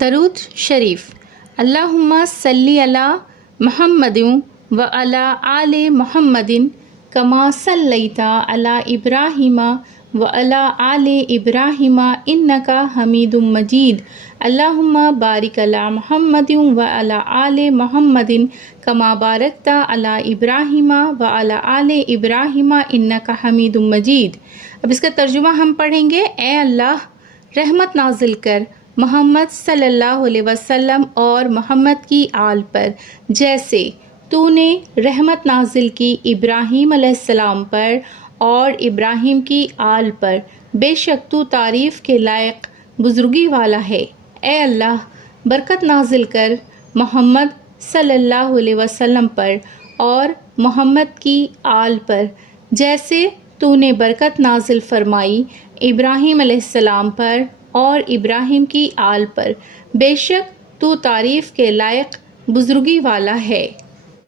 درود شریف۔ اللہم صلی علی محمد و علی آل محمد کما صلیت علی ابراہیم و علی آل ابراہیم انک حمید مجید۔ اللہم بارک علی محمد و علی آل محمد کما بارکت علی ابراہیم و علی آل ابراہیم انک حمید مجید۔ اب اس کا ترجمہ ہم پڑھیں گے۔ اے اللہ، رحمت نازل کر محمد صلی اللہ علیہ وسلم اور محمد کی آل پر، جیسے تو نے رحمت نازل کی ابراہیم علیہ السلام پر اور ابراہیم کی آل پر، بے شک تو تعریف کے لائق بزرگی والا ہے۔ اے اللہ، برکت نازل کر محمد صلی اللہ علیہ وسلم پر اور محمد کی آل پر، جیسے تو نے برکت نازل فرمائی ابراہیم علیہ السلام پر اور ابراہیم کی آل پر، بے شک تو تعریف کے لائق بزرگی والا ہے۔